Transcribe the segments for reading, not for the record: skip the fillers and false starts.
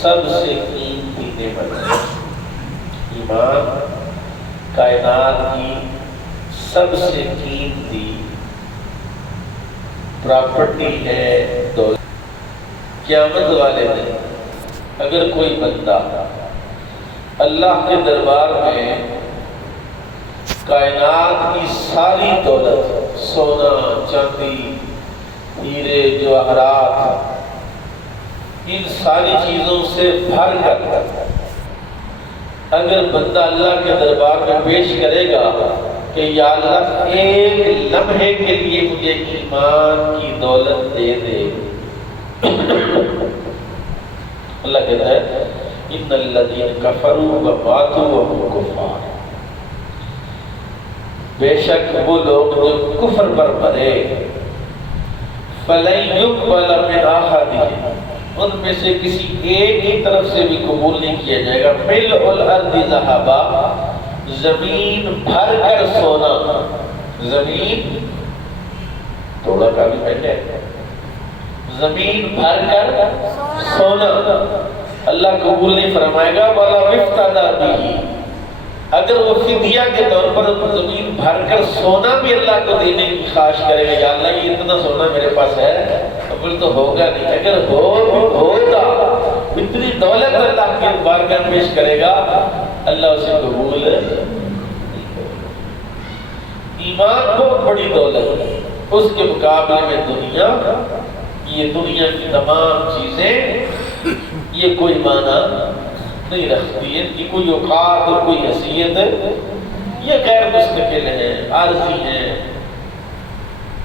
سب سے قیمتی نعمت ہے۔ ایمان کائنات کی سب سے قیمتی پراپرٹی ہے دولت۔ قیامت والے دن اگر کوئی بندہ اللہ کے دربار میں کائنات کی ساری دولت، سونا چاندی ہیرے جواہرات، ان ساری چیزوں سے بھر کر اگر بندہ اللہ کے دربار میں پیش کرے گا کہ یا اللہ ایک لمحے کے لیے مجھے ایمان کی دولت دے دے، اللہ کہتا ہے ان الذین کفروا وماتوا وهم کفار، بے شک وہ لوگ جو کفر پر مرے، فلن یقبل من احدہم، ان میں سے کسی ایک کی طرف سے بھی قبول نہیں کیا جائے گا، ملء الارض ذہبا، زمین بھر کر سونا، زمین تھوڑا کا بھی پہلے زمین بھر کر سونا اللہ قبول نہیں فرمائے گا، وَلَا وِفْتَدَى بِهِ، اگر وہ فدیہ کے طور پر زمین بھر کر سونا بھی اللہ کو دینے کی خواہش کرے گا، یا اللہ یہ اتنا سونا میرے پاس ہے، قبول تو ہوگا نہیں، اگر ہوگا اتنی دولت اللہ کے بارگاہ میں پیش کرے گا، اللہ اسے قبول نہیں۔ ایمان بہت بڑی دولت ہے، اس کے مقابلے میں دنیا، یہ دنیا کی تمام چیزیں یہ کوئی معنی نہیں رکھتی ہے، کہ کوئی اوقات اور کوئی حیثیت یہ غیر مستقل ہے، عارضی ہے۔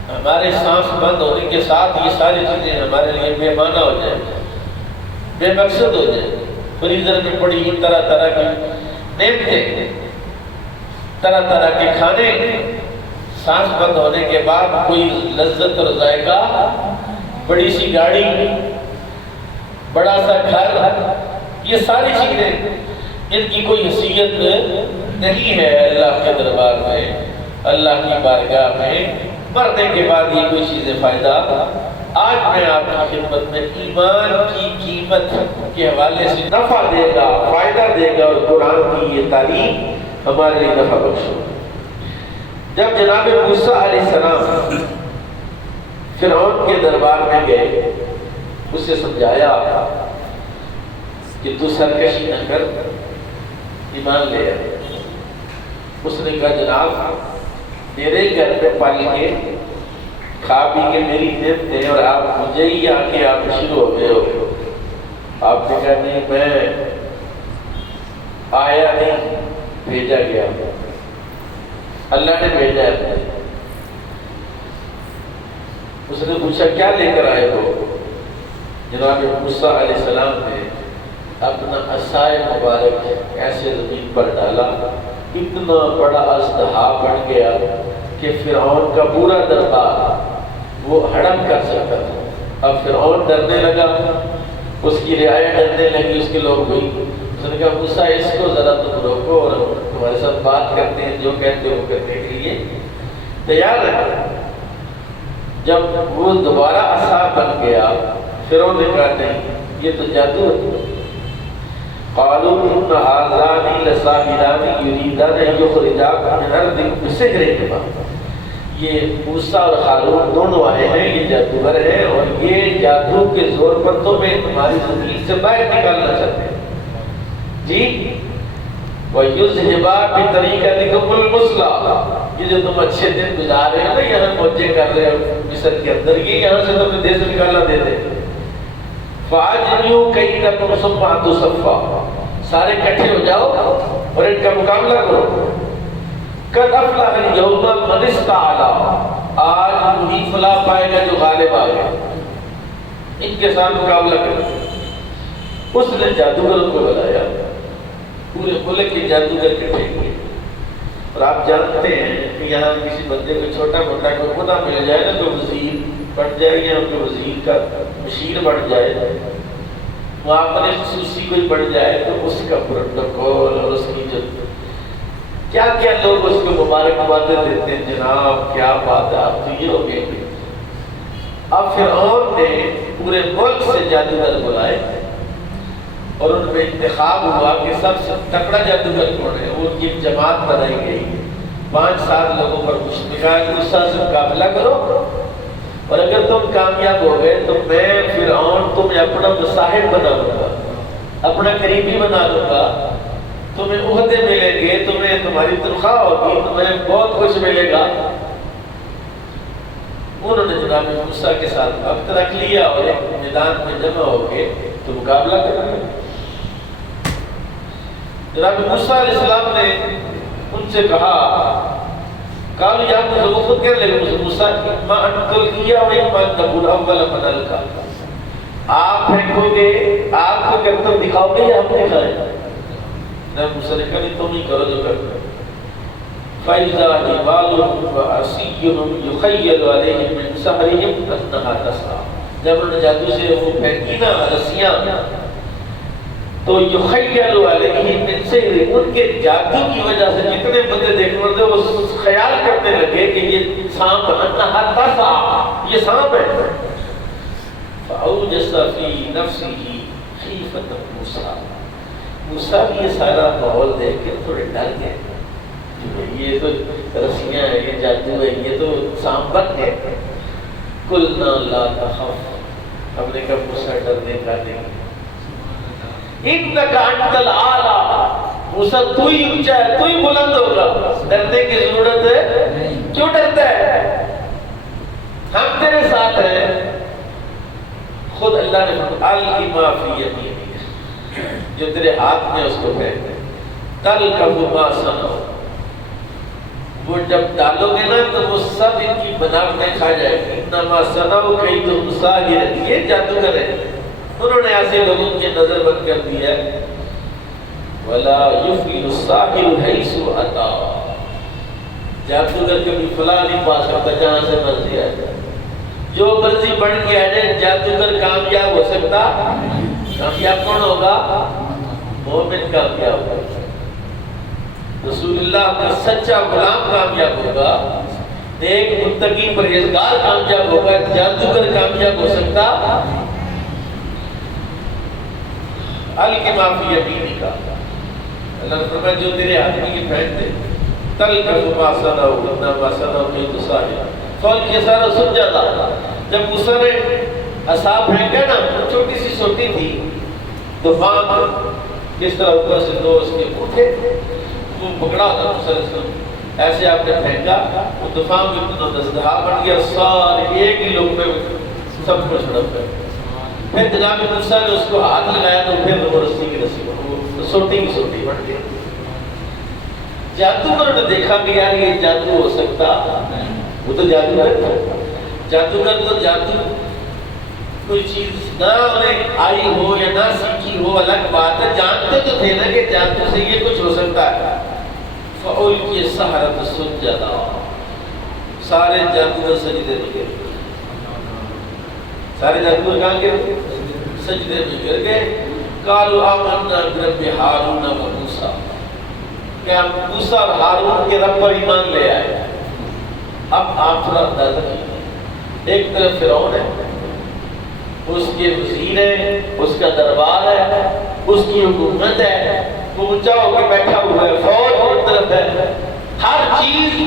ہمارے سانس بند ہونے کے ساتھ یہ ساری چیزیں ہمارے لیے بے معنی ہو جائیں، بے مقصد ہو جائیں۔ فریزر میں پڑی طرح طرح کی نعمتیں، طرح طرح کے کھانے، سانس بند ہونے کے بعد کوئی لذت اور ذائقہ، بڑی سی گاڑی، بڑا سا گھر، یہ ساری چیزیں ان کی کوئی حیثیت نہیں ہے اللہ کے دربار میں، اللہ کی بارگاہ میں۔ مرنے کے بعد یہ کوئی چیزیں فائدہ۔ آج میں آپ کی خدمت میں ایمان کی قیمت کے حوالے سے نفع دے گا، فائدہ دے گا، اور قرآن کی یہ تعلیم ہمارے لیے نفع بخش ہوگی۔ جب جناب موسیٰ علیہ السلام فرعون کے دربار میں گئے، اسے سمجھایا کہ تو سرکشی نہ کر، ایمان لے آ۔ اس نے کہا جناب میرے گھر پہ پل کے کھا پی کے میری نعمتیں، اور آپ مجھے ہی آ کے آپ شروع ہو گئے ہو۔ آپ نے کہا نہیں، میں آیا نہیں، بھیجا گیا، اللہ نے بھیجا ہے۔ اس نے پوچھا کیا لے کر آئے ہو؟ جناب موسیٰ علیہ السلام نے اپنا عصائے مبارک ایسے زمین پر ڈالا، اتنا بڑا اژدہا بن گیا کہ فرعون کا پورا دربار وہ ہڑپ کر سکتا تھا۔ اب فرعون ڈرنے لگا، اس کی رعایا ڈرنے لگی، اس کے لوگ ہوئی۔ اس نے کہا موسیٰ اس کو ذرا تم روکو اور تمہارے ساتھ بات کرتے ہیں، جو کہتے ہو وہ کرنے کے لیے تیار ہے۔ جب وہ دوبارہ عصا بن گیا، فرعون نے کہا نہیں یہ تو جادو ہے۔ قالوا ان هذان لساحران يريدان ان يخرجاكم من ارضكم بسحرهما، یہ موسیٰ اور ہارون دونوں آئے ہیں، یہ جادوگر ہیں، اور یہ جادو کے زور پر تمہیں تمہاری زمین سے باہر نکالنا چاہتے ہیں جی۔ وَيُذْهِبَا بِطَرِيقَتِكُمُ الْمُثْلَىٰ، یہ جو تم اچھے دن گزار رہے ہیں نا، یہاں موجے کر رہے ہو مصر کے اندر، یہ یہاں سے تمہیں دیش نکالنا دے دے۔ فَأَجْمِعُوا كَيْدَكُمْ ثُمَّ أَتُوا صَفًّا، سارے اکٹھے ہو جاؤ اور ان کا مقابلہ کرو۔ قَدْ أَفْلَحَ الْيَوْمَ مَنِ اسْتَعْلَىٰ، آج وہی فلاح پائے گا جو غالب آ گیا، ان کے ساتھ مقابلہ کرو۔ اس نے جادوگر کو بلایا، پورے ملک کے جادوگر اکٹھے ہوئے، اور آپ جانتے ہیں کہ یہاں کسی بندے کو چھوٹا موٹا کوئی خدا مل جائے نا تو وزیر بڑھ جائے، یا ان کے وزیر کا مشیر بڑھ جائے، وہاں پر خصوصی کوئی بڑھ جائے تو اس کا پروٹوکول اور اس کی جو کیا کیا لوگ اس کو مبارکبادیں دیتے ہیں، جناب کیا بات ہے، آپ تو یہ ہو گئے۔ اب فرعون نے پورے ملک سے جادوگر بلائے، انتخاب ہوا کہ سب سے تکڑا جادوگر کون ہے، وہ ایک جماعت بنائی گئی، 5-7 لوگوں پر مشتمل غصہ سے مقابلہ کرو، اور اگر تم کامیاب ہو گئے تو میں فرعون تمہیں اپنا مصاحب بناؤں گا، اپنا قریبی بنا دوں گا، تمہیں عہدے ملیں گے، تمہیں تمہاری تنخواہ ہوگی، تمہیں بہت کچھ ملے گا۔ انہوں نے جناب موسیٰ کے ساتھ وقت رکھ لیا اور ایک میدان میں جمع ہو کے تو مقابلہ کر لیا۔ جناب موسیٰ علیہ السلام نے ان سے کہا، قالوا یا موسیٰ، وہ خود کہنے لگے موسیٰ ما انتل کیا و اما تقول اول من القا، آپ پھینکو گے، آپ کو کرتب دکھاؤ گے یا ہم دکھائیں؟ جناب موسیٰ نے کہا نہیں تم ہی کرو جو کرتے ہیں۔ فَإِذَا حِبَالُهُمْ وَعَصِيُّهُمْ يُخَيَّلُ عَلَيْهِمْ مِنْ سَحْرِهِمْ أَنَّهَا تَسْعَىٰ، جب انہوں نے جادو سے وہ پھینکی نا رسیاں تو یخیل علیہم من سحرہم، ان کے جادو کی وجہ سے جتنے بندے دیکھنے والے وہ خیال کرنے لگے کہ یہ سانپ انہا تسعیٰ، یہ سانپ ہے۔ فأوجس فی نفسہ خیفۃ موسیٰ، موسیٰ بھی یہ سارا ماحول دیکھ کے تھوڑے ڈر گئے، یہ تو رسیاں ہیں، یہ جادو ہے، یہ تو سانپ بن گئے۔ قلنا لا تخف، ہم نے کہا موسیٰ ڈرنے کا نہیں، انک انت الاعلی، موسیٰ تو ہی اونچا ہے، تو ہی بلند ہوگا، ڈرنے کی ضرورت ہے، کیوں ڈرتا ہے؟ ہم تیرے ساتھ ہیں۔ خود اللہ نے فرمایا القی ما فی یمینک، جو تیرے ہاتھ میں اس کو پھینک دے، تلقف ما صنعوا، وہ جب ڈالو گے نا تو وہ سب ان کی بناوٹیں کھا جائے گی۔ انما صنعوا کیدہم ساحر، یہ جادوگر ہے، انہوں نے ایسے لوگوں کی نظر بند کر دی ہے۔ وَلَا يُفْلِحُ السَّاحِرُ حَيْثُ أَتَىٰ، جادوگر کبھی فلاح نہیں پا سکتا جہاں سے مرضی آ جائے، جو مرضی بڑھ کے آ جائے، جادوگر کامیاب ہو سکتا؟ کامیاب کون ہوگا؟ مومن کامیاب ہوگا، رسول اللہ کا سچا غلام کامیاب ہوگا، نیک متقی پرہیزگار کامیاب ہوگا، جادوگر کامیاب ہو سکتا؟ القی ما فی یمینک، اللہ نے فرمایا جو تیرے ہاتھ میں یہ پھینک دے، تلقف ما صنعوا انما صنعوا کید ساحر، فالقی عصاہ سجدا، جب موسیٰ نے عصا پھینکا نا، چھوٹی سی سوٹی تھی، طوفان کس طرح اوپر سے دو اس کے اٹھے، وہ پکڑا ہوتا موسیٰ علیہ السلام، ایسے آپ نے پھینکا، وہ طوفان بھی اتنا دستہا بن گیا، سارے ایک ہی لوگ میں سب کو چھڑپ گئے۔ پھر جناب موسیٰ نے اس کو ہاتھ لگایا تو پھر وہ رسی کی رسی وہ سوٹی کی سوٹی بن گئی۔ جادوگر نے دیکھا کہ یار یہ جادو ہو سکتا، وہ تو جادوگر تھا، جادوگر تو جادو کوئی چیز نہ انہیں آئی ہو یا نہ سیکھی ہو الگ بات ہے، جانتے تو تھے نا کہ جادو سے یہ کچھ ہو سکتا ہے۔ فَأُلْقِیَ السَّحَرَةُ سُجَّدًا، سارے جادوگر سجدے میں گر گئے، سارے جادوگر کہاں گر؟ سجدے میں گر گئے۔ قَالُوا آمَنَّا بِرَبِّ ہارون و موسیٰ، کہ ہم موسیٰ اور ہارون کے رب پر ایمان لے آئے۔ اب آپ تھوڑا اندازہ کیجیے، ایک طرف فرعون ہے، اس کے وزیر ہے، اس کا دربار ہے، اس کی حکومت ہے، وہ اونچا ہو کے بیٹھا ہوا ہے، فوج ایک طرف ہے، ہر چیز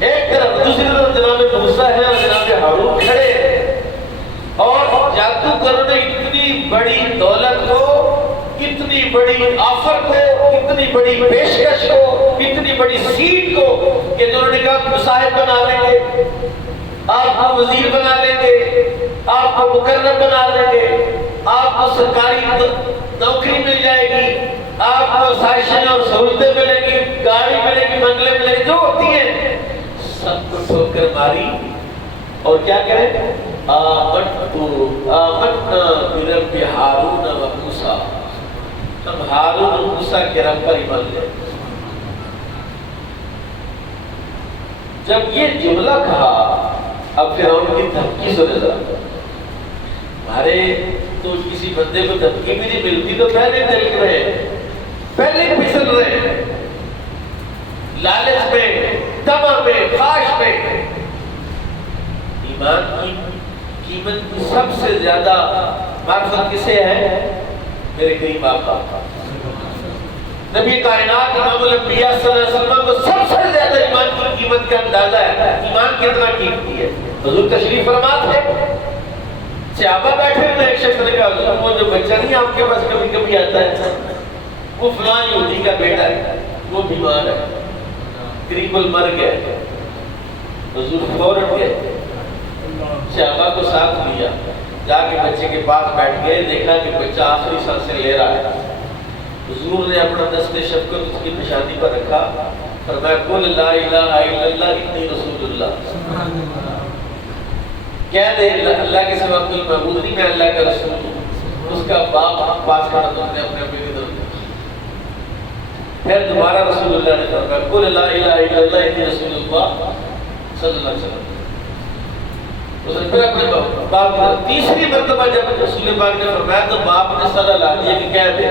ایک طرف، دوسری طرف جناب موسیٰ ہے اور جناب ہارون کھڑے ہیں، اور جادوگروں نے اتنی بڑی دولت کو، اتنی بڑی آفر کو، اتنی بڑی پیشکش کو، اتنی بڑی سیٹ کو کہ انہوں نے کہا مصاحب بنا لیں گے، آپ کو وزیر بنا لیں گے، آپ کو مقرر بنا لیں گے، آپ کو سرکاری نوکری مل جائے گی، آپ کو سائشیں اور سہولتیں ملیں گی، گاڑی ملے گی، بنگلے ملے گی، جو ہوتی ہیں سب کو ٹھوکر ماری، اور کیا کریں؟ آمنا برب ہارون و موسیٰ، ہم ہارون و موسیٰ کے رب پر ایمان لے۔ جب یہ جملہ کہا، اب فرعون کی دھمکی سنے ذرا، ہمارے تو کسی بندے کو دھمکی بھی نہیں ملتی تو پہلے تلک رہے، پہلے پھسل رہے، لالچ میں، طمع میں، خواہش میں۔ ایمان کی قیمت کی سب سے زیادہ معرفت کسے ہے؟ میرے قریب آقا نبی کائنات امام الانبیاء صلی اللہ علیہ وسلم کو سب سے زیادہ ایمان کی قیمت کا اندازہ ہے، ایمان کتنا قیمتی ہے۔ حضور تشریف فرما تھے، صحابہ بیٹھے ہوئے، ایک شخص نے کہا حضور وہ جو بچہ نہیں آپ کے پاس کبھی کبھی آتا ہے وہ فلاں یہودی کا بیٹا ہے، وہ بیمار ہے، قریب المر گئے۔ حضور فوراً گئے، صحابہ کو ساتھ لیا، جا کے بچے کے پاس بیٹھ گئے، دیکھا کہ بچہ آخری سانسیں لے رہا ہے۔ حضور نے اپنا دست شفقت اس کی پیشانی پر رکھا، فرمایا قل لا الہ الا اللہ انی رسول اللہ، کہہ دے اللہ کے سوا کوئی معبود نہیں، میں اللہ کا رسول ہوں۔ اس کا باپ پاس کھڑا تو نے اپنے بیٹے کو پھر دوبارہ رسول اللہ نے فرمایا قل لا الہ الا اللہ انی رسول اللہ صلی اللہ علیہ وسلم۔ اس نے پھر اپنے باپ نے تیسری مرتبہ جب رسول پاک نے فرمایا تو باپ نے صدا لا دیا کہ کہہ دے۔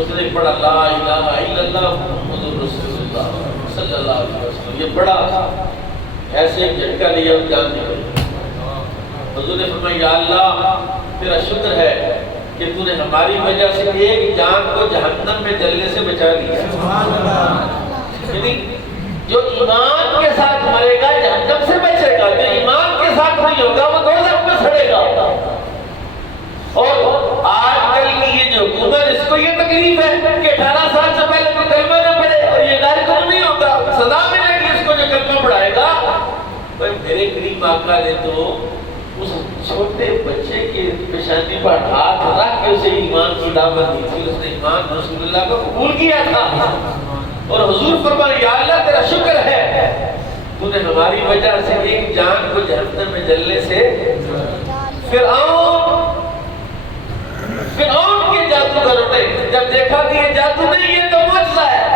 اس نے پڑھا لا الہ الا اللہ محمد رسول اللہ صلی اللہ علیہ وسلم۔ یہ بڑا ایسے ایک جھٹکا لیا اور جان نکلی۔ حضور نے فرمایا یا اللہ تیرا شکر ہے کہ تو نے ہماری وجہ سے ایک جان کو جہنم میں جلنے سے بچا لیا۔ یعنی جو ایمان کے ساتھ مرے گا جہنم سے بچے گا، جو ایمان کے ساتھ نہیں ہوگا وہ دوزخ میں سڑے گا۔ اور آج کل کی یہ جو حکومت اس کو یہ تکلیف ہے کہ 18 سال سے پہلے کوئی کلمہ نہ پڑھے اور یہ دار نہیں ہوگا، سزا ملے گی اس کو جو کلمہ پڑھائے گا۔ پر میرے کریم آقا نے تو اس چھوٹے بچے کے پیشانی پر ہاتھ رکھ کے اسے ایمان کی دعوت دی تھی، اس نے ایمان رسول اللہ کو قبول کیا تھا۔ اور حضور فرمایا یا اللہ تیرا شکر ہے تو نے ہماری وجہ سے ایک جان کو جہنم میں جلنے سے۔ فرعون کے جادوگروں نے جب دیکھا کہ یہ جادو نہیں یہ تو معجزہ ہے،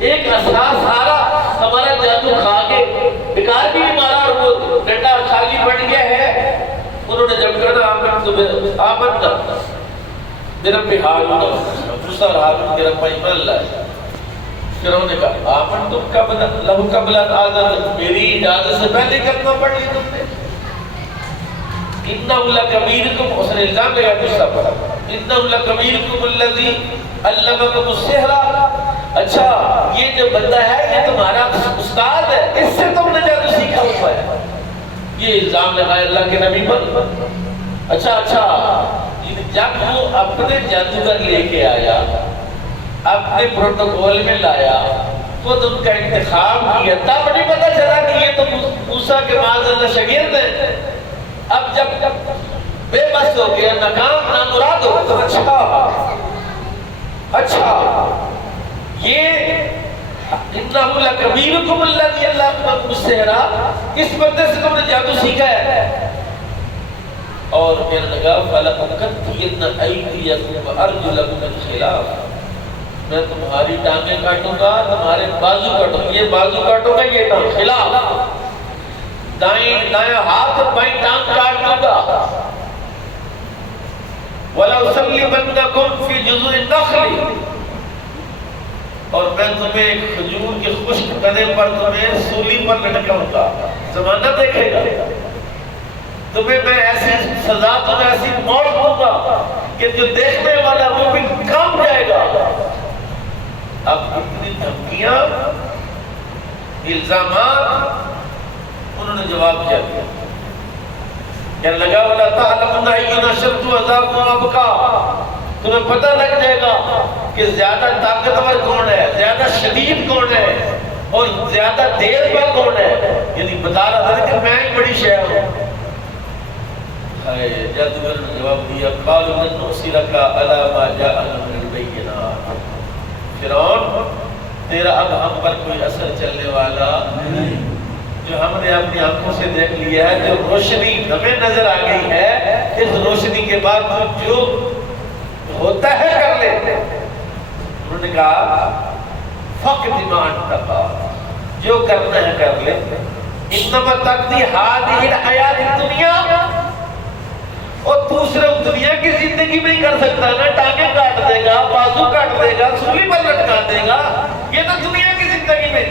ایک اساس سارا ہمارا جادو کھا کے بیکار بھی نہیں مارا اور وہ ڈنڈا خالی پڑ گیا ہے، انہوں نے جب کہا آمن کا میرا بحال موسیٰ اور ہارون کے رب ایمان لائے۔ فرعون نے کہا آمن تم قبل لہو قبل ان آذن، میری اجازت سے پہلے کرنا پڑی تم نے۔ انہو لکبیرکم، اس نے الزام لگا دوسرا پڑھا، انہو لکبیرکم الذی علمکم السحر، اچھا یہ جو بندہ ہے یہ تمہارا استاد ہے، اس سے تم نے جادو سیکھا ہوا ہے، یہ الزام لگایا اللہ کے نبی پر۔ اچھا جب وہ اپنے جادوگر لے کے آیا، اپنے پروٹوکول میں لایا، خود ان کا انتخاب کیا، تب نہیں پتا چلا کہ یہ تو موسیٰ کے معاذ اللہ شاگرد ہیں۔ اب جب بے بس ہو گیا، ناکام نامراد ہو تو اچھا یہ انہو لکبیرکم الذی علمکم السحر، اس بندے سے تم نے جادو سیکھا ہے۔ اور کہنے لگا فَلَأُقَطِّعَنَّ أَيْدِيَكُمْ وَأَرْجُلَكُم مِّنْ خِلَافٍ، میں تمہاری ٹانگیں کاٹوں گا، تمہارے بازو کاٹوں گا، یہ بازو کاٹوں گا، یہ ٹانگ خلاف، دائیں ہاتھ اور بائیں ٹانگ کاٹ دوں گا۔ وَلَأُصَلِّبَنَّكُمْ فِي جُذُوعِ النَّخْلِ، اور میں تمہیں ایک کھجور کے خشک تنے پر تمہیں سولی پر لٹکاؤں گا، زمانہ دیکھے گا، تمہیں میں ایسی سزا تمہیں ایسی موت دوں گا کہ جو دیکھنے والا وہ بھی کام جائے گا۔ اب اتنی دھمکیاں، الزامات، انہوں نے جواب کیا دیا، کہنے لگا وَلَا تَعْلَمُنَّ أَيُّنَا أَشَدُّ عَذَابًا وَأَبْقَىٰ، تمہیں پتہ لگ جائے گا کہ زیادہ طاقتور کون ہے، زیادہ شدید کون ہے، اور زیادہ دیر پہ کون ہے۔ یعنی بتا رہا تھا کہ میں ایک بڑی شے ہوں۔ جادوگر نے جواب دیا قَالُوا لَن نُؤْثِرَكَ عَلَىٰ مَا جَاءَنَا مِنَ الْبَيِّنَاتِ، فرعون تیرا اب ہم پر کوئی اثر چلنے والا نہیں، جو ہم نے اپنی آنکھوں سے دیکھ لیا ہے، جو روشنی ہمیں نظر آ گئی ہے، اس روشنی کے بعد جو ہوتا ہے کر لے۔ انہوں نے کہا فَقْدِ مَا أَنْتَ قَادٍ، جو کرنا ہے کر لے، اِنَّمَا تَقْضِي هَٰذِهِ الْحَيَاةِ الدُّنْيَا، اور دوسرے دنیا کی زندگی میں ہی کر سکتا ہے نا، ٹانگیں کاٹ دے گا، بازو کاٹ دے گا، سولی پر لٹکا دے گا، یہ تو دنیا کی زندگی میں۔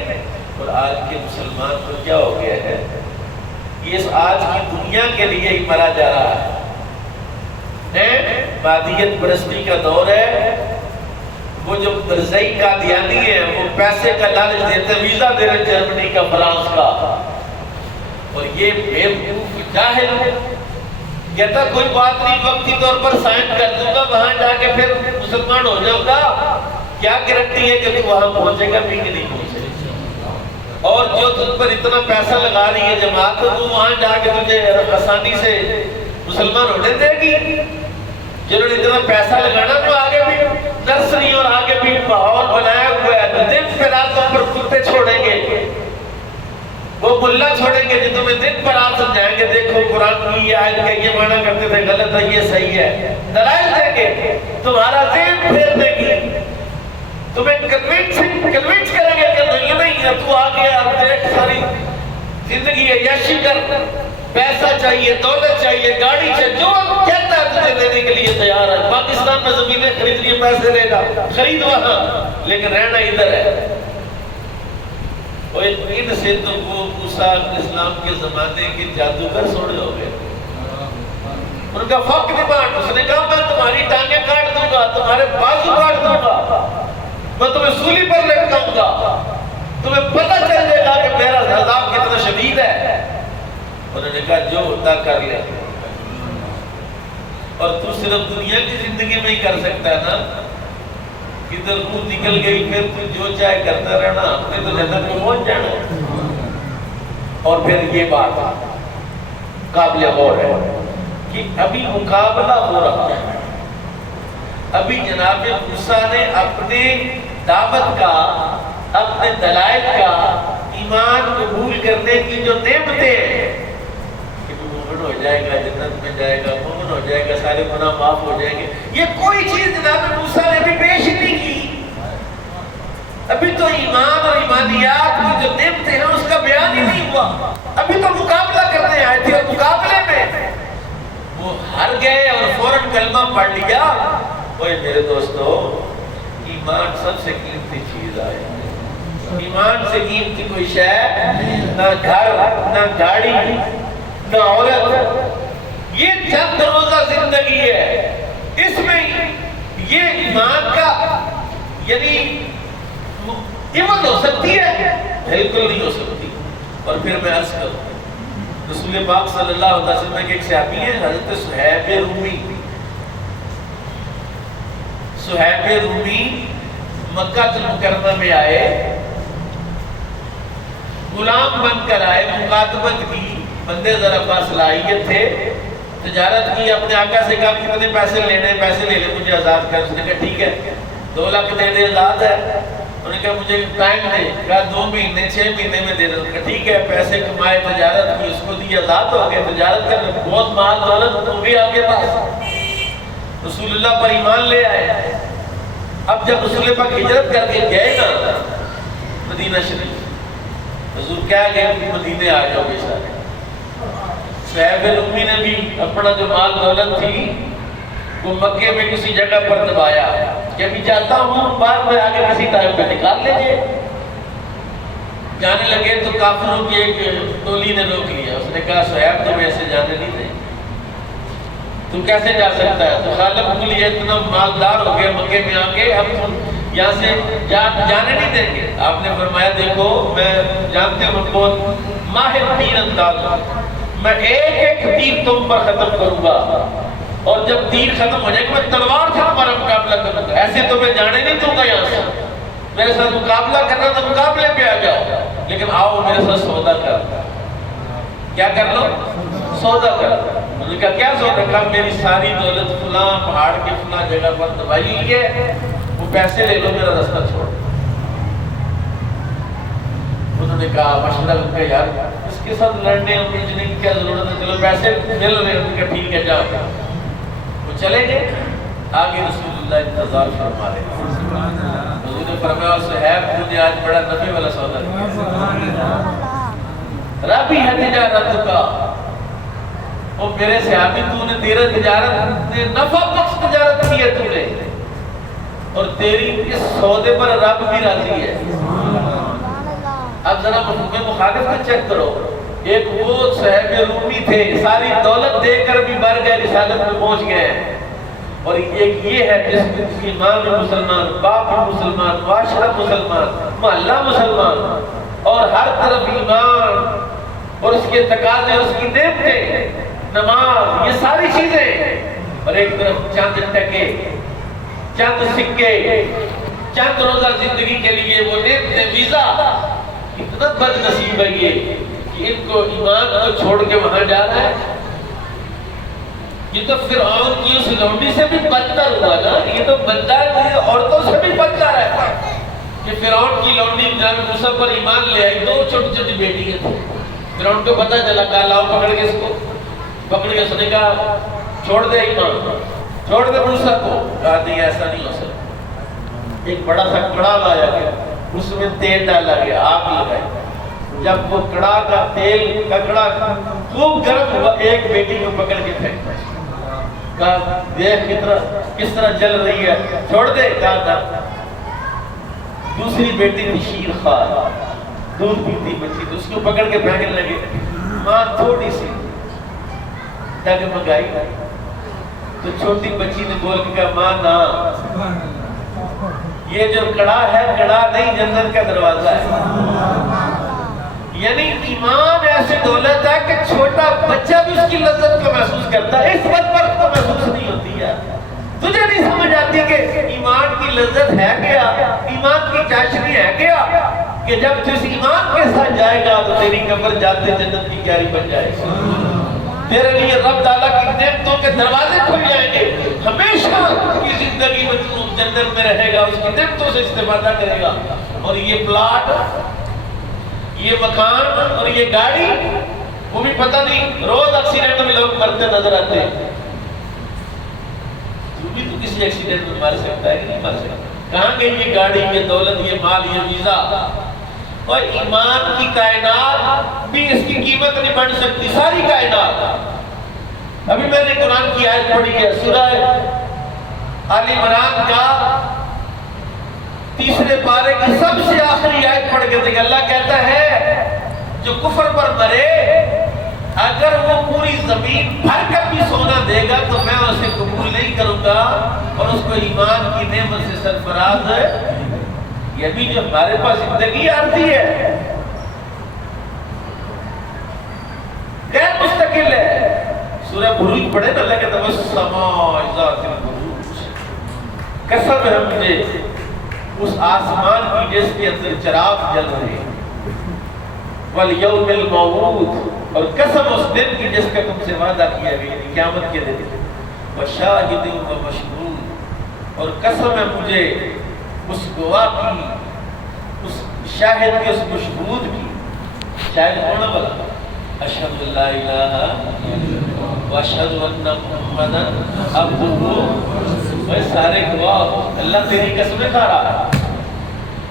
اور آج کے مسلمان کو کیا ہو گیا ہے، یہ اس آج کی دنیا کے لیے ہی مرا جا رہا ہے۔ مادیت پرستی کا دور ہے، وہ جو رضائی قادیانی ہے وہ پیسے کا لالچ دیتے، ویزا دے رہے جرمنی کا، فرانس کا، اور یہ بیوقوف جاہل کہتا کوئی بات نہیں، وقتی طور پر سائن کر دوں گا، وہاں جا کے پھر مسلمان ہو جاؤں گا، کیا گارنٹی ہے کہ تو وہاں پہنچے گا بھی کہ نہیں پہنچے گا؟ اور جو تم پر اتنا پیسہ لگا رہی ہے جماعت، وہ وہاں جا کے تجھے آسانی سے مسلمان ہونے دے گی؟ جنہوں نے اتنا پیسہ لگانا تو آگے بھی نرسری اور آگے بھی ماحول بنایا ہوا ہے، دن پہ راتوں پر کتے چھوڑیں گے، وہ ملا چھوڑیں گے جو تمہیں دن پر رات سمجھائیں گے، دیکھو قرآن کی یہ آیت کہ یہ معنی کرتے تھے غلط ہے، یہ صحیح ہے، دلائل دیں گے، تمہارا ذہن پھیر دیں گی، تمہیں کنوینس کریں گے کہ نہیں نہیں ہے، تو آگے اب دیکھ ساری زندگی ہے یشی کر، پیسہ چاہیے، دولت چاہیے، گاڑی چاہیے، جو کہتا ہے تجھے دینے کے لیے تیار ہے۔ پاکستان میں زمینیں خرید لیے، پیسے دے گا، خرید وہاں، لیکن رہنا ادھر ہے۔ اور ان سے تو وہ موسیٰ اسلام کے زمانے کے جادوگر سوڑے ہو گئے، ان کا فوق ڈیمانڈ، اس نے کہا میں تمہاری ٹانگیں کاٹ دوں گا، تمہارے بازو کاٹ دوں گا، میں تمہیں سولی پر لٹکاؤں گا، تمہیں پتہ چل جائے گا کہ میرا عذاب کتنا شدید ہے۔ انہوں نے کہا جو ہوتا کر لے، اور تو صرف دنیا کی زندگی میں ہی کر سکتا ہے نا، کدھر تو نکل گئی پھر تو جو چاہے کرتا رہنا، ہم نے تو جنت میں پہنچ جانا۔ اور پھر یہ بات قابل غور ہے کہ ابھی مقابلہ ہو رہا ہے، ابھی جناب موسیٰ نے اپنے دعوت کا، اپنے دلائل کا، ایمان قبول کرنے کی جو نعمتیں ہیں کہ وہ مومن ہو جائے گا، جنت میں جائے گا، مومن ہو جائے گا، سارے گناہ معاف ہو جائیں گے، یہ کوئی چیز جناب موسیٰ نے بھی پیش ہی نہیں کی۔ ابھی تو ایمان اور ایمانیات کی جو نعمتیں ہیں اس کا بیان ہی نہیں ہوا، ابھی تو مقابلہ کرنے آئے تھے، اور مقابلے میں وہ ہر گئے اور فوراً کلمہ پڑھ لیا۔ اوہ میرے دوستو، ایمان سب سے قیمتی چیز ہے، ایمان سے قیمتی کوئی شے نہ گھر، نہ گاڑی، نہ عورت، یہ چند روزہ زندگی ہے، اس میں یہ ایمان کا یعنی عوض ہو سکتی ہے؟ بالکل نہیں ہو سکتی۔ اور پھر میں عرض کروں، رسول پاک صلی اللہ علیہ وسلم کے ایک صحابی ہیں حضرت صہیب رومی، صہیب رومی مکہ المکرمہ میں آئے، غلام بن کر آئے، مکاتبت کی، بندے ذرا باصلاحیت تھے، تجارت کی، اپنے آقا سے کہا کتنے پیسے لینے، پیسے لے لے مجھے آزاد کر، اس نے کہا ٹھیک ہے 2 لاکھ دے دے، آزاد ہے۔ انہوں نے کہا مجھے ٹائم دے، کہا 2 مہینے 6 مہینے میں دے دے، ٹھیک ہے، پیسے کمائے، تجارت کی، اس کو دی، آزاد ہو گئے، تجارت کر بہت مال دولت ہو گئی آپ کے پاس، رسول اللہ پر ایمان لے آئے۔ اب جب رسول پاک ہجرت کر کے گئے نا مدینہ شریف، حضور کیا گئے مدینے آ جاؤ گے سارے۔ صہیب رومی نے بھی اپنا جو مال دولت تھی وہ مکے میں کسی جگہ پر دبایا کہ ابھی جاتا ہوں، بعد میں آگے کسی ٹائم پہ نکال لیجئے۔ جانے لگے تو کافروں کی ایک ٹولی نے روک لیا، اس نے کہا صہیب تمہیں ایسے جانے نہیں دیں، تم کیسے جا سکتا ہے؟ تو خالق کو لیے اتنا مالدار ہو گیا مکے میں آ کے، اب تم یہاں سے جانے نہیں دیں گے۔ آپ نے فرمایا دیکھو میں جانتے ہوں بہت ماہر تیر انداز ہوں، میں ایک ایک تیر تم پر ختم کروں گا، اور جب تیر ختم ہو جائے گا میں تلوار سے تمہارا مقابلہ کروں گا، ایسے تو میں جانے نہیں دوں گا یہاں سے، میرے ساتھ مقابلہ کرنا تو مقابلے پہ آ جاؤ، لیکن آؤ میرے ساتھ سودا کر، کیا کر لو؟ سودا کر۔ انہوں نے کہا کیا سودا کر؟ میری ساری دولت فلاں پہاڑ کے فلاں جگہ پر دبائی ہوئی ہے، وہ پیسے لے لو، میرا رستہ چھوڑ۔ انہوں نے کہا مشورہ کر کے یار اس کے ساتھ لڑنے اور بھیجنے کی کیا ضرورت ہے، چلو پیسے مل رہے ہیں، کہ ٹھیک ہے جاؤ۔ وہ چلے گئے، آگے رسول اللہ انتظار فرما رہے ہیں۔ حضور نے فرمایا صہیب مجھے آج بڑا نفع والا سودا دیا، ربی ہے تجارت کا، وہ میرے صحابی تو نے تیرے تجارت نے نفع بخش تجارت کی ہے تو نے، اور تیری اس سودے پر رب بھی راضی ہے۔ اب ذرا مفہوم مخالف کو چیک کرو، ایک وہ صہیب رومی تھے، ساری دولت دے کر بھی مر گئے، رسالت میں پہنچ گئے، اور ایک یہ ہے جس کی ماں بھی مسلمان، باپ بھی مسلمان، معاشرہ مسلمان، محلہ مسلمان، اور ہر طرف ایمان اور اس کے تقاضے، اس کی نعمتیں، نماز، یہ ساری چیزیں، اور ایک طرف چند ٹکے، چند سکے، چند روزہ زندگی کے لیے وہ نعمتیں، ویزا. اتنا بد نصیب ہے یہ کہ ان کو ایمان کو چھوڑ کے وہاں جانا ہے. یہ تو فرعون کی اس لونڈی سے بھی بدتر ہوا نا. یہ تو بندہ عورتوں سے بھی بدتر ہے. یہ فرعون کی لونڈی جناب موسیٰ پر ایمان لے آئی، 2 چھوٹی چھوٹی بیٹیاں تھیں. فرعون کو پتہ چلا، کہا لاؤ پکڑ کے اس کو. پکڑ کے اس نے کہا چھوڑ دے ایمان، چھوڑ دے موسیٰ کو. کہا نہیں ایسا نہیں ہو سکتا. ایک بڑا سا کڑا لایا گیا، اس میں تیل ڈالا گیا، آگ لگائی. جب وہ کڑا کا تیل کا کڑا خوب گرم ہوا، ایک بیٹی کو پکڑ کے پھینکا. کہا دیکھ کس طرح جل رہی ہے، چھوڑ دے. کہا تھا. دوسری بیٹی تھی شیر خوار، دودھ پیتی بچی، تو اس کو پکڑ کے پھینکنے لگے. ماں تھوڑی سی ڈگمگائی تو چھوٹی بچی نے بول کے کہا ماں نہ، یہ جو کڑا ہے کڑا نہیں، جنت کا دروازہ ہے. یعنی ایمان ایسی دولت ہے کہ چھوٹا بچہ بھی اس کی لذت کو محسوس کرتا ہے، اس وقت پر تو محسوس نہیں ہوتی ہے. تجھے نہیں سمجھ آتی کہ ایمان کی لذت ہے کیا، ایمان کی چاشنی ہے کیا، کہ جب تو اس ایمان کے ساتھ جائے گا تو تیری قبر جاتے جنت کی کیاری بن جائے گی. تیرے لیے رب تعالیٰ کی نعمتوں کے دروازے کھل جائیں گے. ہمیشہ کی زندگی میں تو جنت میں رہے گا، اس کی نعمتوں سے استفادہ کرے گا. اور یہ پلاٹ، یہ مکان اور یہ گاڑی، وہ بھی پتہ نہیں، روز ایکسیڈنٹ میں لوگ مرتے نظر آتے ہیں. تو بھی تو کسی ایکسیڈنٹ میں مر سکتا ہے کہ نہیں مر سکتا. کہاں گئی یہ گاڑی، یہ دولت، یہ مال، یہ ویزا؟ اور ایمان کی کائنات بھی اس کی قیمت نہیں بڑھ سکتی، ساری کائنات. ابھی میں نے قرآن کی آیت پڑھی ہے، سورہ آل عمران کا 3 پارے کی سب سے آخری آیت پڑھ کے دیکھیں. اللہ کہتا ہے جو کفر پر مرے، اگر وہ پوری زمین بھر کر بھی سونا دے گا تو میں اسے قبول نہیں کروں گا، اور اس کو ایمان کی نعمت سے سرفراز ہے. یہ بھی جو ہمارے پاس زندگی آتی ہے غیر مستقل ہے. سورہ بروج پڑھے نا، اللہ کہتا ہے والسماء ذات البروج، قسم ہے مجھے اس آسمان کی جس کے اندر چراغ جل رہے ہیں، والیوم الموعود، اور قسم اس دن کی جس کا تم سے وعدہ کیا گیا، یعنی قیامت کے دن، وشاہد ومشہود، اور قسم ہے مجھے اس گواہ کی، اس شاہد کی، اس مشہود کی. شاہد ہونا والا اشہد لا الہ واشہد ان محمدا عبدہ، وہ سارے گواہ. اللہ تیری قسمیں کھا رہا ہے.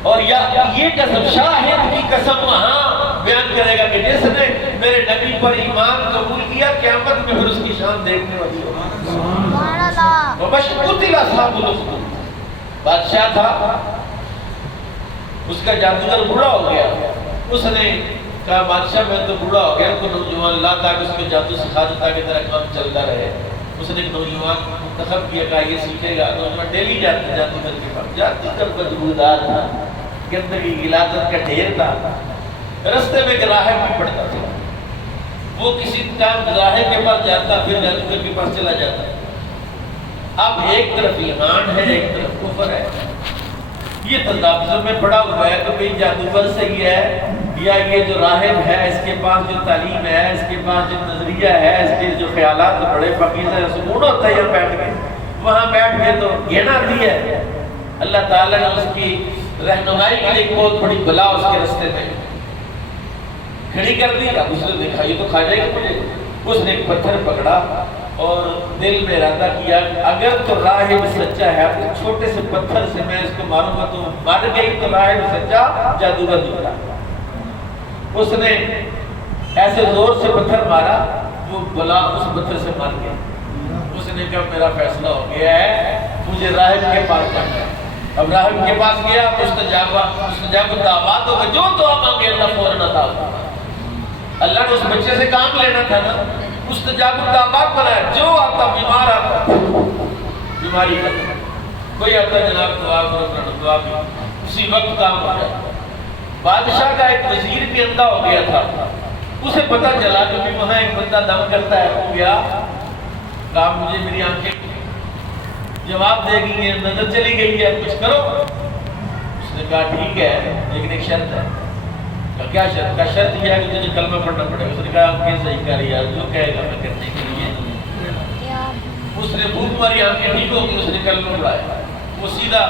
اور یہ قسم، شاہد کی قسم وہاں بیان کرے گا کہ جس نے میرے نبی پر ایمان قبول کیا، قیامت میں پھر اس کی شان دیکھنے والی ہوگی. وبشر اصحاب الاخدود، بادشاہ تھا، اس کا جادوگر بوڑھا ہو گیا. اس نے کہا بادشاہ میں تو بوڑھا ہو گیا، کو نوجوان لا تاکہ اس کو جادو سکھا دے تاکہ تیرا کام چلتا رہے. اس نے ایک نوجوان منتخب کیا، کہا یہ سیکھے گا. نوجوان ڈیلی جاتا جادوگر کے پاس. جادوگر بدبودار تھا، گندگی غلاظت کا ڈھیر تھا. رستے میں ایک راہب بھی پڑتا تھا، وہ کسی ٹائم راہب کے پاس جاتا پھر جادوگر کے پاس چلا جاتا. اب ایک طرف ایمان ہے، ایک طرف کفر ہے. یہ تناظر میں پڑا ہوا ہے کہ بھئی جادوگر صحیح ہے یا یہ جو راہب ہے اس کے پاس جو تعلیم ہے، اس کے پاس جو نظریہ ہے، اس کے جو خیالات بڑے پاکیزہ ہیں، سکون ہوتا ہے. یہ بیٹھ کے وہاں بیٹھ کے تو گھن آتی ہے. اللہ تعالیٰ نے اس کی رہنمائی کے لیے بہت بڑی بلا اس کے رستے میں کھڑی کر دی. اب اس نے دیکھا یہ تو کھا جائے گا مجھے. اس نے ایک پتھر پکڑا اور دل میں ارادہ کیا اگر تو راہب سچا ہے تو چھوٹے سے پتھر سے میں اس کو ماروں گا. تو مر گئی تو راہب سچا، جادوگر جھوٹا. اس نے ایسے زور سے پتھر مارا، وہ بلا اس پتھر سے مر گیا. اس نے کہا میرا فیصلہ ہو گیا ہے، مجھے راہب کے پاس جانا ہے. اب راہب کے پاس گیا، مستجاب دعوات ہوگا، جو دعا مانگے اللہ فوراً عطا ہوگا. اللہ نے اس بچے سے کام لینا تھا نا. مستجاب الدعوات بنایا، جو آتا بیمار آتا بیماری ختم. کوئی آتا ہے جناب دعا کرو دعا بھی اسی وقت کام ہو جاتا. بادشاہ کا ایک وزیر بھی اندھا ہو گیا تھا. اسے پتا چلا کہ وہاں ایک بندہ دم کرتا ہے. ہو گیا کہا مجھے میری آنکھیں جواب دے گی ہے, نظر چلی گئی ہے, کچھ کرو. اس نے کہا ٹھیک ہے لیکن ایک شرط ہے. کیا شرط؟ کا شرط یہ ہے کہ تجھے کلمہ پڑھنا پڑے. اس نے کہا آنکھیں صحیح کر یار, جو کہے گا میں کرنے کے لیے. اس نے بھوک ماری, آنکھیں ٹھیک ہو گئی. اس نے کلمہ پڑھایا. وہ سیدھا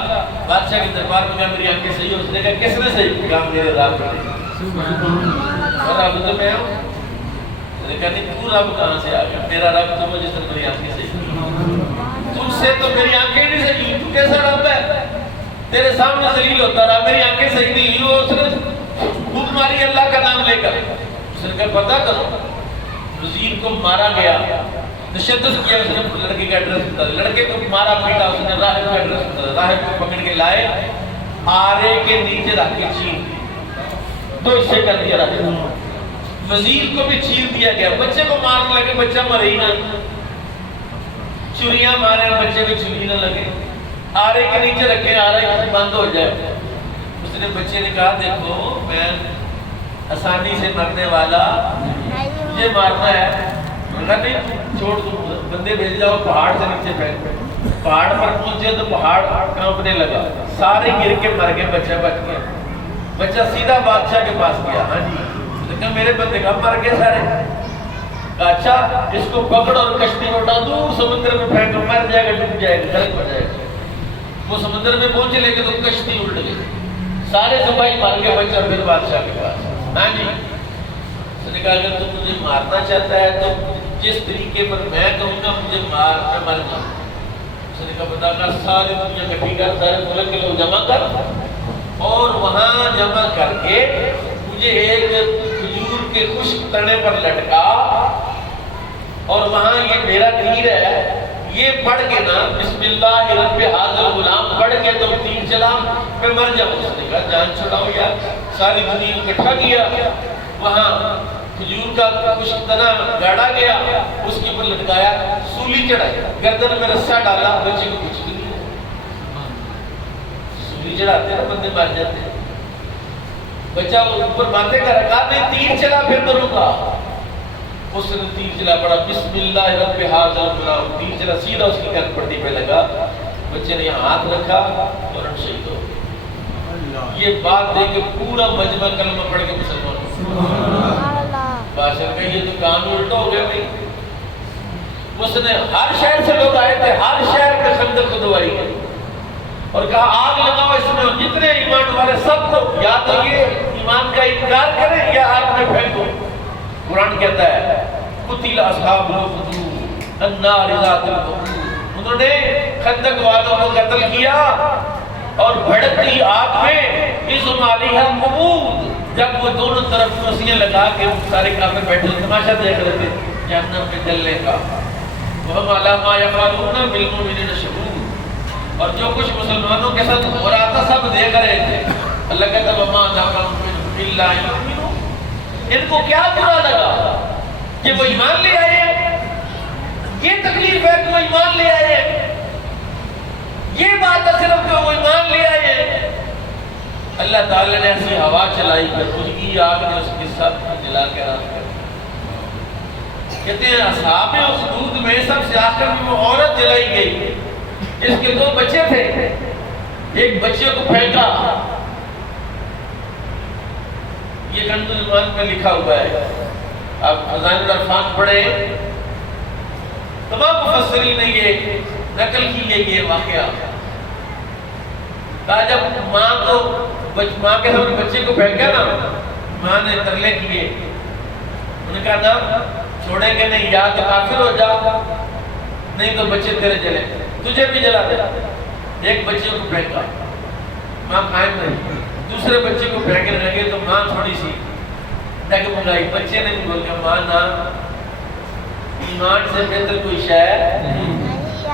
بادشاہ کے دربار میں کہا میری آنکھیں صحیح ہو. اس نے کہا کس نے صحیح کہا؟ میرے رب نے. اور رب تو میں ہوں. اس نے کہا نہیں تو رب کہاں سے آ گیا؟ میرا رب تو وہ جس نے میری آنکھیں صحیح. تم سے تو میری آنکھیں نہیں صحیح, تو کیسا رب ہے؟ تیرے سامنے ذلیل ہوتا رہا, میری آنکھیں صحیح نہیں. وہ اس نے بھوک ماری اللہ کا نام لے کر. اس نے کہا پتہ کرو. وزیر کو مارا گیا, تشدد کیا. اس نے لڑکے کا ایڈریس بتا دیا, لڑکے کو مارا پیٹا. اس نے راہب کا ایڈریس بتا دیا, راہب کو پکڑ کے لائے, آرے کے نیچے رکھ کے چھین دو حصے کر دیا راہب. وزیر کو بھی چھین دیا گیا. بچے کو مارنے لگے, بچہ مرے ہی نہ. چوریاں مارے, بچے کو چوری نہ لگے. آرے کے نیچے رکھے, آرے بند ہو جائے. اس نے بچے نے کہا دیکھو میں آسانی سے مرنے والا, مجھے مارنا ہے. نہیں چھوڑ دو, بندے بھیج جاؤ پہاڑ سے نیچے پھینک. پہاڑ پر پہنچے تو پہاڑ کانپنے لگا, سارے گر کے مر گئے, بچہ بچ گیا. بچہ سیدھا بادشاہ کے پاس گیا. ہاں جی. کہا میرے بندے کا مر گئے سارے. کہا اچھا اس کو پکڑ اور کشتی میں اٹھا دور سمندر میں پھینک, مر جائے گا, ڈوب جائے گا, غرق ہو جائے گا. وہ سمندر میں پہنچے لے کے تو کشتی الٹ گئی, سارے سپاہی مار کے. بچہ پھر بادشاہ کے پاس. ہاں جی. اس نے کہا اگر تم مجھے مارنا چاہتا ہے تو جس طریقے پر میں کہوں گا مجھے مار, میں مر جاؤں. اس نے کہا بتا کر ساری دنیا اکٹھی کر, سارے ملک کے لوگ جمع کر, اور وہاں جمع کر کے مجھے ایک کھجور کے خشک تنے پر لٹکا, اور وہاں یہ میرا تیر ہے, یہ پڑھ کے نا بسم اللہ رب ھذا الغلام پڑھ کے تم تیر چلا, میں مر جاؤں. اس نے کہا جان چھڑاؤ یار. ساری دنیا اکٹھا کیا, وہاں کھجور کا خشک تنا گاڑا گیا, اس کے اوپر لٹکایا, سولی چڑھائی, گردن میں رسا ڈالا. بچے کو کچھ نہیں. سولی چڑھاتے ہیں بندے مر جاتے ہیں. بچہ اوپر باتیں کر رکھا, نہیں تیر چلا پھر کروں گا. اس نے تیر چلا پڑا, بسم اللہ رب ھذا الغلام, تیر چلا سیدھا اس کی کن پٹی پہ لگا. بچے نے یہاں ہاتھ رکھا اور شہید ہو گیا. یہ بات دیکھ کے پورا مجمع کلمہ پڑھ کے مسلمان ہو. بادشاہ کہ یہ تو قانون الٹا ہو گیا بھائی. اس نے ہر شہر سے لوگ آئے تھے, ہر شہر میں خندق کھدوائی گئی اور کہا آگ لگاؤ اس میں, جتنے ایمان والے سب کو یا تو یہ ایمان کا انکار کریں یا آگ میں پھینکو. قرآن کہتا ہے قتل اصحاب الاخدود النار ذات الوقود, انہوں نے خندق والوں کو قتل کیا اور بھڑکتی آگ میں اذ علیہا قعود, جب وہ دونوں طرف رسیاں لگا کے سارے کافر بیٹھے تماشا دیکھ رہے تھے جہنم میں جلنے کا. وہم علی ما یفعلون بالمؤمنین شہود, اور جو کچھ مسلمانوں کے ساتھ ہو رہا تھا سب دیکھ رہے تھے. اللہ کہتا ہے وما نقموا الا ان یؤمنوا, ان کو کیا برا لگا کہ وہ ایمان لے آئے. یہ تکلیف ہے کہ وہ ایمان لے آئے, یہ بات ہے صرف کہ وہ ایمان لے آئے. اللہ تعالیٰ نے ایسی ہوا چلائی کہ خودگی آگ نے اس کے سب کو جلا کے راہ کر. کہتے ہیں اصحاب اخدود میں سب سے آخر میں وہ عورت جلائی گئی جس کے 2 بچے تھے. ایک بچے کو پھینکا, یہ کنز الایمان میں لکھا ہوا ہے, آپ خزائن العرفان پڑھے, تمام مفسرین نے یہ نقل کی ہے یہ واقعہ. کہا جب ماں کے سامنے بچے کو پھینکا نا, ماں نے ترلے کیے, انہوں نے کہا نا چھوڑیں گے نہیں, یا تو کافر ہو جا نہیں تو بچے تیرے جلیں, تجھے بھی جلا دے. ایک بچے کو پھینکا, ماں قائم رہی. دوسرے بچے کو پھینکنے لگے تو ماں تھوڑی سی ڈگمگائی. بچے نے بھی بول کے ماں نا ایمان سے بہتر کوئی شے نہیں,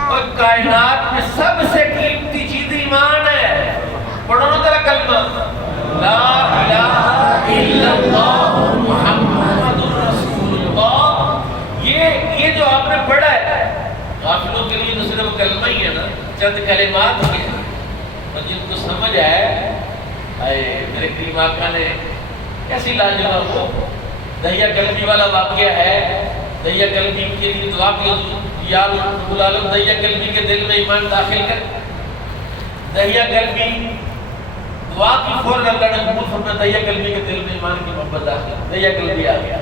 اور کائنات میں سب سے قیمتی چیز ایمان ہے. پڑھو نا ذرا کلمہ لا الہ الا اللہ محمد رسول اللہ. یہ جو آپ نے پڑھا ہے غافلوں کے لیے تو صرف کلمہ ہی ہے نا، چند کلمات ہی ہیں، اور جن کو سمجھ ہے، میرے کریم آقا نے کیسی لاجواب ہو دہیا قلبی والا واقعہ ہے. دہیا قلبی کے لیے دعا کی، یا رب العالم دہیا قلبی کے دل میں ایمان داخل کر. دہیا قلبی دعا کی فوراً اللہ نے قبول فرمایا، دہیا قلبی کے دل میں ایمان کی محبت داخل، دہیا قلبی آ گیا.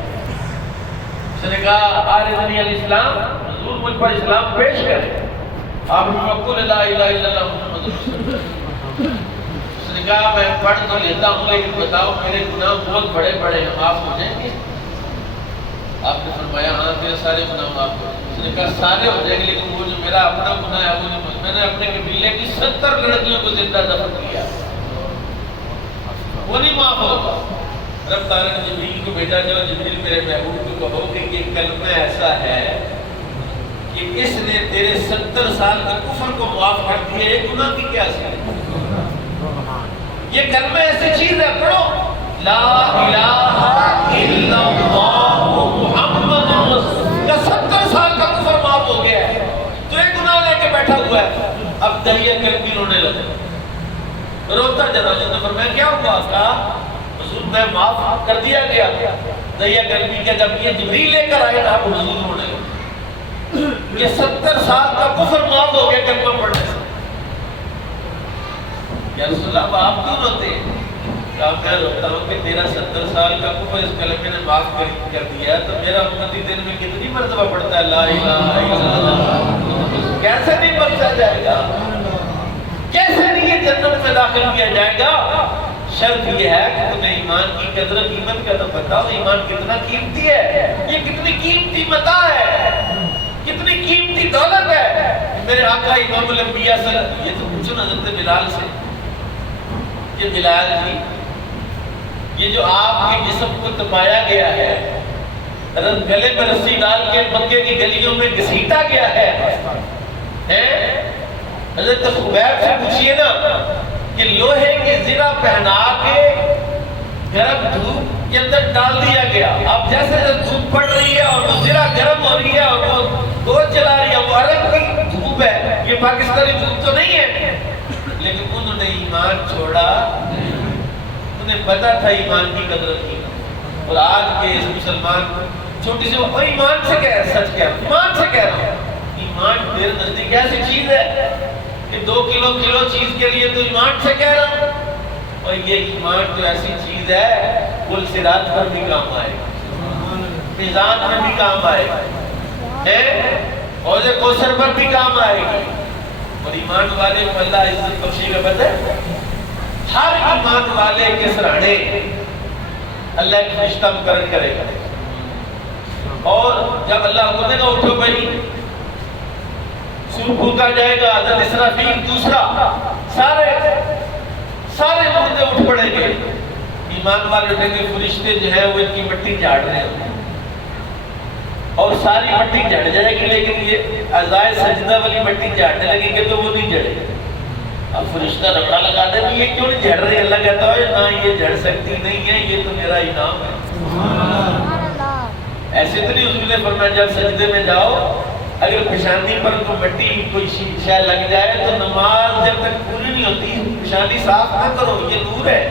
اس نے کہا آرزنی الاسلام، حضور مجھ پر اسلام پیش کرے. آپ نے قل لا الہ الا اللہ محمد رسول اللہ. اس نے کہا میں پڑھ تو لیتا ہوں لیکن بتاؤ میرے گناہ بہت بڑے بڑے ہیں، معاف ہو جائیں گے؟ آپ نے فرمایا ہاں تیرے سارے گناہ معاف ہو جائیں گے. اس نے کہا سارے ہو جائیں گے لیکن وہ جو میرا اپنا گناہ ہے وہ نہیں، میں نے اپنے قبیلے کی 70 لڑکیوں کو زندہ دفن کیا، وہ نہیں معاف ہوگا. رب تعالیٰ نے جبریل کو بھیجا، جو جبریل میرے محبوب کو کہو کہ یہ کلمہ ایسا ہے کہ اس نے تیرے 70 سال کے کفر کو معاف کر دیا، یہ گناہ کی کیا سی؟ یہ کلمہ ایسی چیز ہے، پڑھو لا الہ الا اللہ محمد رسول اللہ. 70 سال کا کفر معاف ہو گیا ہے، تو ایک گناہ لے کے بیٹھا ہوا ہے. اب دہیا قلبی رونے لگا، روتا جنا جنا پر میں کیا ہوا؟ کہا حضور میں معاف کر دیا گیا. دہیا قلبی کا جب یہ جبریل لے کر آئے اب حضور رونے لگے. یہ 70 سال کا کفر معاف ہو گیا کلمہ پڑھنے سے. یا رسول اللہ آپ کیوں روتے ہیں؟ کہا میں روتا ہوں کہ تیرا 70 سال کا کفر اس کلمے نے معاف کر دیا، تو میرا امتی دن میں کتنی مرتبہ پڑھتا ہے لا الہ الا اللہ. کیسے نہیں بخشا جائے گا؟ کیسے نہیں یہ جنت میں داخل کیا جائے گا؟ شرط یہ ہے کہ تمہیں ایمان کی قدر و قیمت کا تو بتاؤ. ایمان کتنا قیمتی ہے، یہ کتنی قیمتی متاع ہے، کتنی قیمتی دولت ہے. میرے آقا امام الانبیاء صلی اللہ علیہ وسلم، یہ تو پوچھو نا حضرت بلال سے کہ بلال جی یہ جو آپ کے جسم کو تپایا گیا ہے، گلے میں رسی ڈال کے مکے کی گلیوں میں گھسیٹا گیا ہے، حضرت خبیب سے پوچھئے نا کہ لوہے کی زرہ پہنا کے گرم دھوپ کے اندر ڈال دیا گیا. اب جیسے دھوپ پڑ رہی ہے اور وہ زرہ گرم ہو رہی ہے اور وہ گول چلا رہی ہے، وہ عرب کی دھوپ ہے، یہ پاکستانی دھوپ تو نہیں ہے. لیکن انہوں نے ایمان چھوڑا، انہیں پتا تھا ایمان کی قدر کی. اور آج کے اس مسلمان چھوٹی سی وہ ایمان سے کہہ رہا ہے، سچ کہہ رہا ہوں، ایمان سے کہہ رہا ہوں. ایمان تیرے نزدیک ایسی چیز ہے کہ 2 کلو چیز کے لیے تو ایمان سے کہہ رہا ہوں. اور یہ ایمان تو ایسی چیز ہے پل صراط پر بھی کام آئے گا، میزان میں بھی کام آئے گا، حوض کوثر پر بھی کام آئے گی. اور ایمان والے کو اللہ عزت بخشی کا پتہ ہے، ہر ایمان والے کے سرانے اللہ ایک فرشتہ مقرر کرے گا. اور جب اللہ کو دے گا اٹھو بھائی، سور پھونکا جائے گا، حضرت اسرافیل دوسرا، سارے مردے اٹھ پڑیں گے. ایمان والے اٹھیں گے، فرشتے جو ہیں وہ ان کی مٹی جھاڑ رہے ہیں اور ساری مٹی جھڑ جائے گی، لیکن یہ اعضائے سجدہ والی مٹی جھاڑنے لگیں گے تو وہ نہیں جھڑے گی. اب فرشتہ رکھا لگا دے بھی یہ کیوں نہیں جھڑ رہی؟ اللہ کہتا ہے نہ یہ جھڑ سکتی نہیں ہے، یہ تو میرا انعام ہے. ایسے تو نہیں حضور نے فرمایا جب سجدے میں جاؤ اگر پیشانی پر کوئی مٹی کوئی شے لگ جائے تو نماز جب تک پوری نہیں ہوتی پیشانی صاف نہ کرو، یہ نور ہے.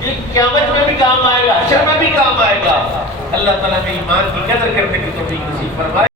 یہ قیامت میں بھی کام آئے گا، حشر میں بھی کام آئے گا. اللہ تعالیٰ میں ایمان کی قدر کرنے کی توفیق نصیب فرمائے.